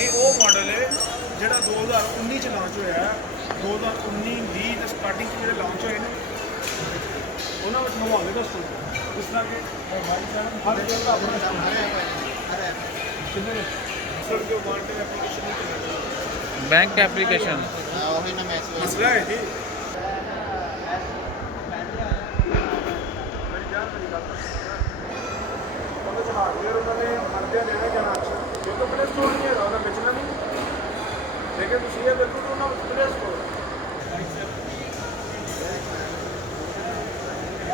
ਇਹ ਉਹ ਮਾਡਲ ਹੈ ਜਿਹੜਾ 2019 ਚ ਲਾਂਚ ਹੋਇਆ। 2019 20 ਦੇ ਸਟਾਰਟਿੰਗ ਚ ਜਿਹੜੇ ਲਾਂਚ ਹੋਏ ਨੇ ਉਹਨਾਂ ਵਿੱਚ ਹਵਾਲੇ ਦਾ ਸਟੋਰ ਜਿਸ ਤਰ੍ਹਾਂ ਕਿ ਹਰ ਜਗ੍ਹਾ ਦਾ ਆਪਣਾ ਕਿੰਨੇ ਸਰ ਜੋ ਵਾਂਟਡ ਐਪਲੀਕੇਸ਼ਨ ਨਹੀਂ बैंक एप्लीकेशन वही ना मैच ਮਸਲਾ ਹੈ ਜੀ। ਉਹਦੇ ਚ ਹਾਰਡਵੇਅਰ ਉਹਨਾਂ ਨੇ ਹਰਦਿਆਂ ਦੇਣਾ ਜਾਣਾ ਜੇ ਤਾਂ ਪਲੇ ਸਟੋਰ ਨਹੀਂ ਹੈਗਾ ਉਹਦਾ ਵੇਚਣਾ ਨਹੀਂ ਲੇਕਿਨ ਤੁਸੀਂ ਇਹ ਦੇਖੋ ਤਾਂ ਉਹਨਾਂ ਵਿੱਚ ਪਲੇ ਸਟੋਰ